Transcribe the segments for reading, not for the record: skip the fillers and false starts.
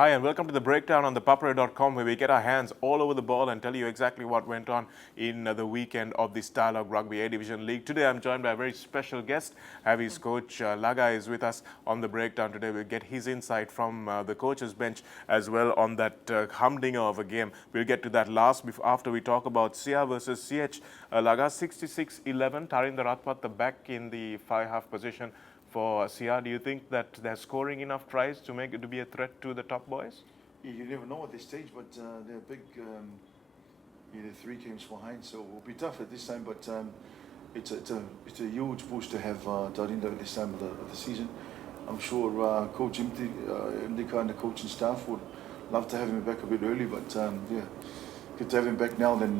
Hi and welcome to the breakdown on ThePapare.com, where we get our hands all over the ball and tell you exactly what went on in the weekend of the Dialogue Rugby A Division League. Today I'm joined by a very special guest. Avi's coach Laga is with us on the breakdown today. We'll get his insight from the coach's bench as well on that humdinger of a game. We'll get to that last after we talk about Sia versus CH. Laga 66-11, Tarinder Ratpat back in the half position for Sia. Do you think that they're scoring enough tries to make it to be a threat to the top boys? Yeah, you never know at this stage, but they're big. They're 3 games behind, so it will be tough at this time. But it's a huge boost to have Darinda at this time of the season. I'm sure Coach Indika and the coaching staff would love to have him back a bit early, but yeah, good to have him back now than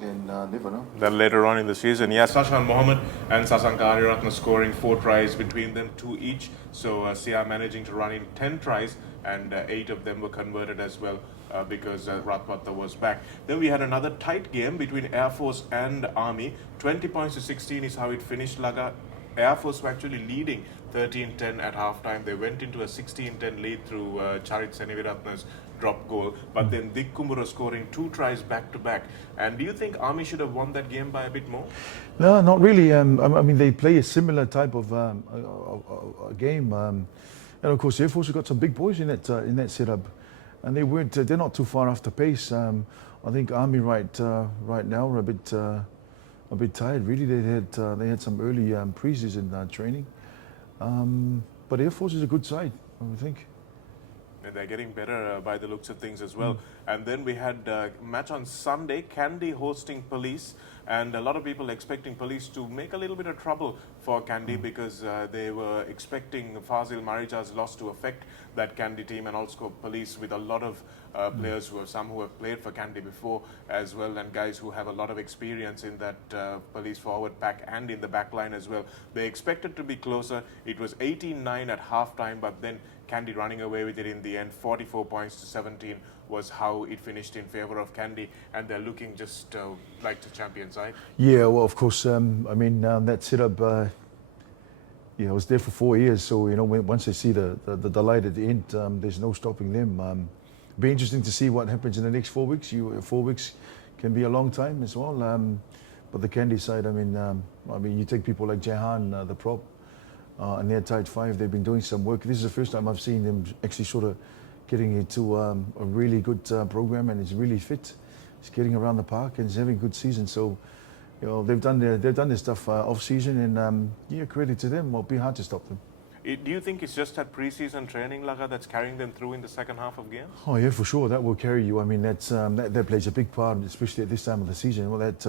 never, no? Then later on in the season, yeah, Sashan Mohammed and Sasanka Ariratna scoring 4 tries between them, 2 each. So Sia managing to run in 10 tries and 8 of them were converted as well because Ratpatha was back. Then we had another tight game between Air Force and Army. 20 points to 16 is how it finished, Laga. Air Force were actually leading 13-10 at halftime. They went into a 16-10 lead through Charit Seneviratna's drop goal, but then Dik Kumbura scoring 2 tries back to back. And do you think Army should have won that game by a bit more? No, not really. I mean, they play a similar type of game, and of course, Air Force have got some big boys in that setup, and they're not too far off the pace. I think Army right now are a bit tired. Really, they had some early preseason training, but Air Force is a good side, I think. And they're getting better by the looks of things as well. And then we had a match on Sunday, Kandy hosting Police, and a lot of people expecting Police to make a little bit of trouble for Kandy because they were expecting Fazil Marija's loss to affect that Kandy team, and also Police with a lot of players who have played for Kandy before as well, and guys who have a lot of experience in that Police forward pack and in the back line as well. They expected to be closer. It was 18-9 at halftime, but then Kandy running away with it in the end. 44 points to 17 was how it finished in favour of Kandy, and they're looking just like the champion side. Yeah, well, of course. I mean, that setup, I was there for 4 years, so once they see the light at the end, there's no stopping them. Be interesting to see what happens in the next 4 weeks. 4 weeks can be a long time as well. But the Kandy side, I mean, you take people like Jahan, the prop. And their tight 5, they've been doing some work. This is the first time I've seen them actually sort of getting into a really good program, and it's really fit. It's getting around the park and it's having a good season. So, they've done their stuff off season, and credit to them. It'll be hard to stop them. Do you think it's just that pre-season training, Laga, that's carrying them through in the second half of game? Oh yeah, for sure. That will carry you. I mean, that plays a big part, especially at this time of the season. Well, that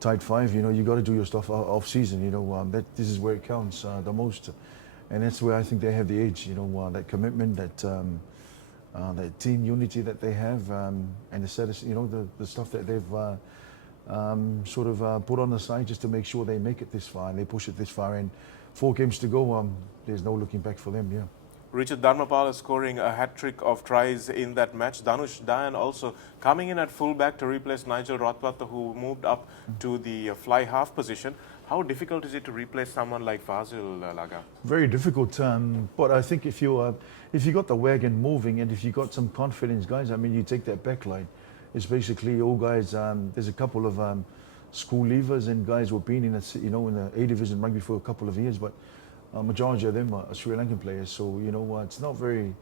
tight 5, you got to do your stuff off season. This is where it counts the most, and that's where I think they have the edge. That commitment, that team unity that they have, and the status, the stuff that they've sort of put on the side just to make sure they make it this far and they push it this far. And 4 games to go, there's no looking back for them. Yeah. Richard Dharmapal is scoring a hat-trick of tries in that match. Danush Dayan also coming in at fullback to replace Nigel Ratpatha, who moved up to the fly half position. How difficult is it to replace someone like Fazil, Laga? Very difficult, but I think if you got the wagon moving and if you got some confidence, guys, I mean, you take that back line. It's basically all guys. There's a couple of school leavers and guys who have been in the A Division rugby for a couple of years, but majority of them are Sri Lankan players, so it's not very.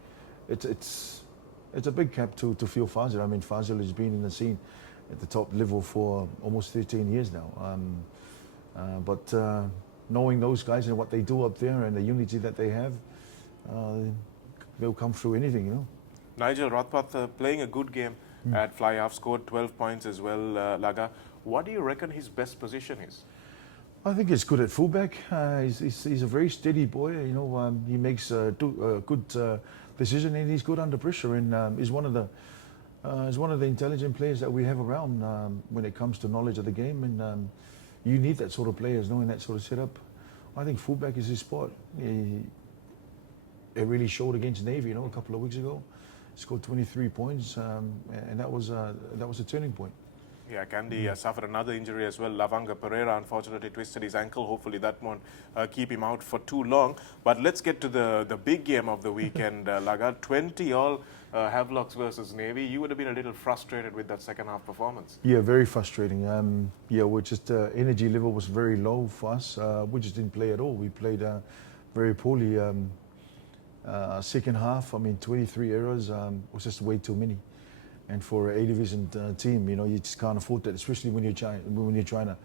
It's a big cap to feel Fazil. I mean, Fazil has been in the scene at the top level for almost 13 years now. But knowing those guys and what they do up there and the unity that they have, they'll come through anything. Nigel Ratpatha playing a good game at fly half, scored 12 points as well, Laga. What do you reckon his best position is? I think he's good at fullback. He's a very steady boy. He makes a good decision, and he's good under pressure. And he's one of the intelligent players that we have around when it comes to knowledge of the game. And you need that sort of players, knowing that sort of setup. I think fullback is his spot. It really showed against Navy, a couple of weeks ago. Scored 23 points, and that was a turning point. Yeah, Candy suffered another injury as well. Lavanga Pereira unfortunately twisted his ankle. Hopefully that won't keep him out for too long. But let's get to the big game of the weekend, Laga. 20 all Havelocks versus Navy. You would have been a little frustrated with that second half performance. Yeah, very frustrating. Yeah, we're just energy level was very low for us. We just didn't play at all. We played very poorly. Second half, I mean, 23 errors was just way too many. And for an A-division team, you know, you just can't afford that, especially when you're trying to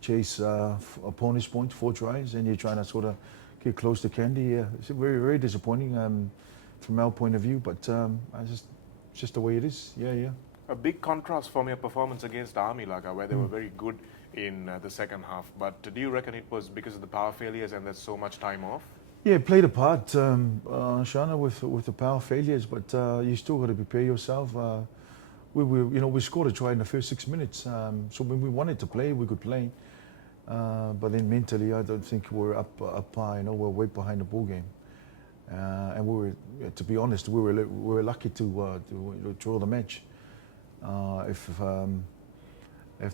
chase opponent's point, 4 tries, and you're trying to sort of get close to Candy. Yeah, it's very, very disappointing from our point of view, but it's just the way it is. Yeah, yeah. A big contrast from your performance against Army, Laga, where they were very good in the second half. But do you reckon it was because of the power failures and there's so much time off? Yeah, it played a part, Shana, with the power failures, but you still got to prepare yourself. We scored a try in the first 6 minutes, so when we wanted to play, we could play. But then mentally, I don't think we're up high. You know, we're way behind the ball game, and we were, to be honest, we were lucky to draw the match. If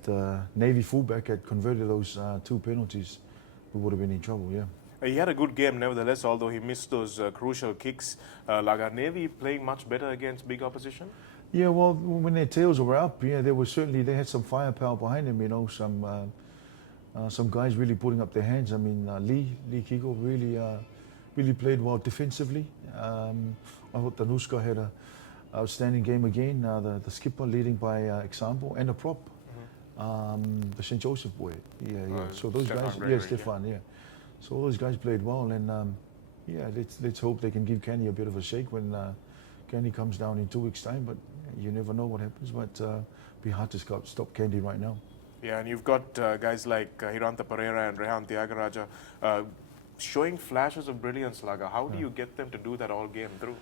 the Navy fullback had converted those 2 penalties, we would have been in trouble. Yeah. He had a good game nevertheless, although he missed those crucial kicks. Laga, Navy playing much better against big opposition? Yeah, well, when their tails were up, yeah, they had some firepower behind them. You know, some guys really putting up their hands. I mean, Lee Kigo really played well defensively. I thought Danuska had an outstanding game again. The skipper leading by example, and the prop, the St. Joseph boy. Yeah. So those Stefan guys, Gregory, Stefan, yeah. So all those guys played well, and let's hope they can give Kenny a bit of a shake when Kenny comes down in 2 weeks' time. But you never know what happens. But be hard to stop Candy right now. Yeah, and you've got guys like Hiranta Pereira and Rehan Tyagaraja showing flashes of brilliance, Laga. How do you get them to do that all game through?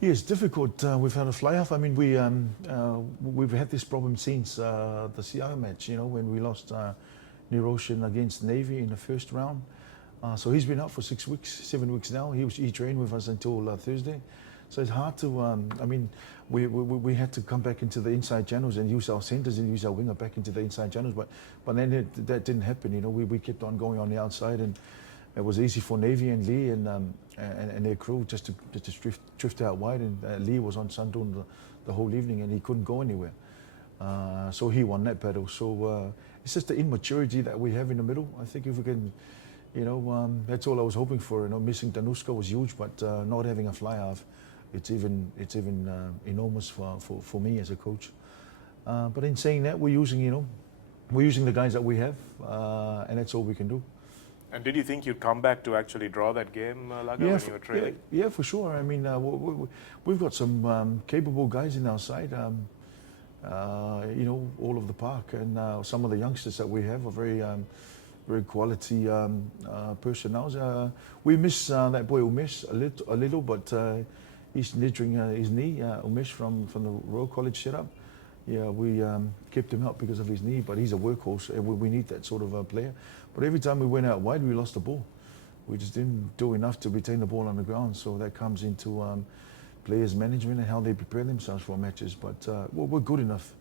Yeah, it's difficult. We've had a fly-off. I mean, we've had this problem since the CR match, you know, when we lost near Ocean against Navy in the first round. So he's been out for 6 weeks, 7 weeks now. He trained with us until Thursday. So it's hard to, I mean, we had to come back into the inside channels and use our centres and use our winger back into the inside channels. But then that didn't happen, you know. We kept on going on the outside, and it was easy for Navy and Lee and their crew just to drift out wide. And Lee was on Sandun the whole evening, and he couldn't go anywhere. So he won that battle. So it's just the immaturity that we have in the middle. I think if we can, you know, that's all I was hoping for. You know, missing Danuska was huge, but not having a fly-half, it's even enormous for me as a coach. But in saying that, we're using the guys that we have, and that's all we can do. And did you think you'd come back to actually draw that game, Laga, when you were trailing? Yeah, for sure. I mean, we've got some capable guys in our side. You know, all of the park, and some of the youngsters that we have are very quality personnel. We miss that boy Umesh a little, but he's injuring his knee. Umesh from the Royal College setup. Yeah, we kept him out because of his knee, but he's a workhorse, and we need that sort of a player. But every time we went out wide, we lost the ball. We just didn't do enough to retain the ball on the ground. So that comes into players' management and how they prepare themselves for matches. But we're good enough.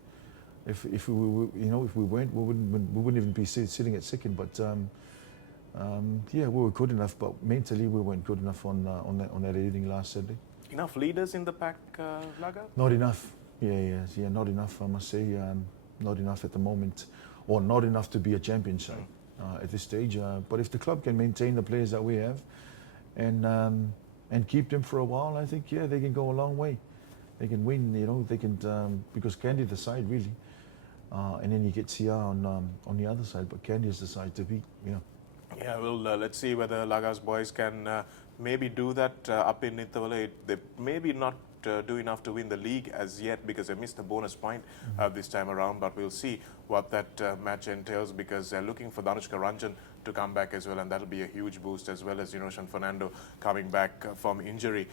If we weren't, we wouldn't even be sitting at second. But yeah, we were good enough. But mentally, we weren't good enough on that evening last Saturday. Enough leaders in the pack, Laga? Not enough. Yeah, not enough. I must say, not enough at the moment, or not enough to be a champion side at this stage. But if the club can maintain the players that we have, and keep them for a while, I think they can go a long way. They can win. You know, they can because Candy the side really, and then you get CR on the other side. But Candy is the side to beat. Yeah, well, let's see whether Laga's boys can maybe do that up in Nithavale. They maybe not do enough to win the league as yet because they missed the bonus point this time around, but we'll see what that match entails because they're looking for Danushka Ranjan to come back as well, and that'll be a huge boost, as well as Yunoshan Fernando coming back from injury.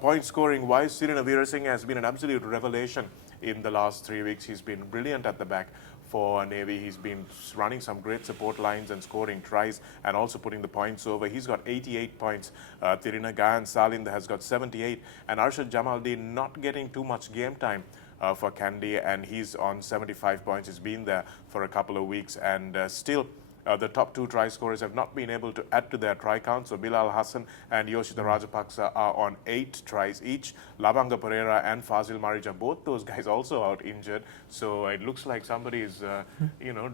Point scoring wise, Sirina Veerasinghe has been an absolute revelation in the last 3 weeks. He's been brilliant at the back for Navy. He's been running some great support lines and scoring tries and also putting the points over. He's got 88 points. Tirina Gayan Salind has got 78, and Arshad Jamaldeen not getting too much game time for Kandy, and he's on 75 points. He's been there for a couple of weeks, and still the top two try scorers have not been able to add to their try count. So Bilal Hassan and Yoshita Rajapaksa are on 8 tries each. Labanga Pereira and Fazil Marija, both those guys also out injured. So it looks like somebody is,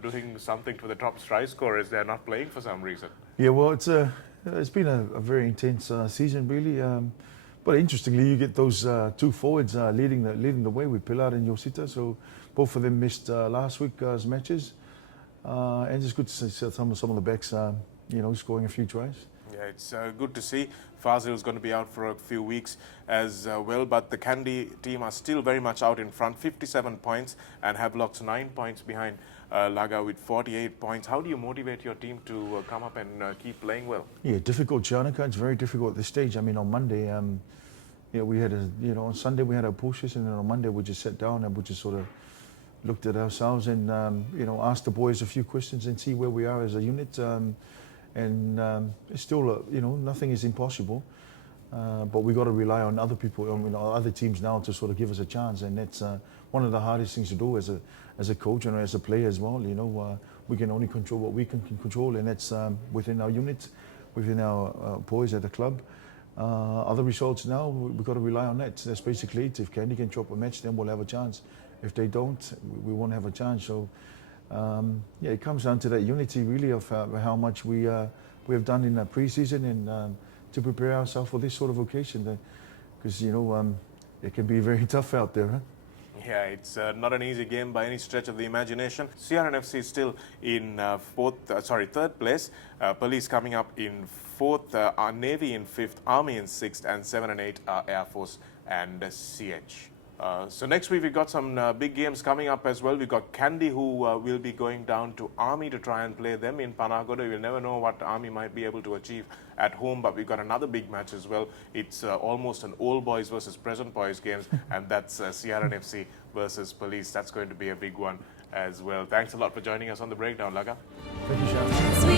doing something to the top try scorers. They're not playing for some reason. Yeah, well, it's been a very intense season, really. But interestingly, you get those two forwards leading the way with Pilar and Yosita. So both of them missed last week's matches. And it's good to see some of the backs, scoring a few tries. Yeah, it's good to see. Fazil is going to be out for a few weeks as well, but the Kandy team are still very much out in front, 57 points, and Havelock's 9 points behind Laga with 48 points. How do you motivate your team to come up and keep playing well? Yeah, difficult, Janaka. It's very difficult at this stage. I mean, on Monday, we had on Sunday we had our pushes, and then on Monday we just sat down and we just sort of looked at ourselves and asked the boys a few questions and see where we are as a unit. It's still nothing is impossible, but we got to rely on other people, other teams now to sort of give us a chance, and that's one of the hardest things to do as a coach and as a player as well. We can only control what we can control, and that's within our unit, within our boys at the club. Other results now, we've got to rely on that. That's basically it. If Kandy can drop a match, then we'll have a chance. If they don't, we won't have a chance. So, it comes down to that unity, really, of how much we have done in the pre-season and to prepare ourselves for this sort of occasion. Because, it can be very tough out there. Huh? Yeah, it's not an easy game by any stretch of the imagination. CRNFC is still in third place. Police coming up in fourth, Navy in fifth, Army in sixth, and 7 and 8 are Air Force and CH. So next week we've got some big games coming up as well. We've got Kandy, who will be going down to Army to try and play them in Panagoda. You'll never know what Army might be able to achieve at home, but we've got another big match as well. It's almost an old boys versus present boys games, and that's CRNFC versus Police. That's going to be a big one as well. Thanks a lot for joining us on The Breakdown, Laga. Thank you, Shah.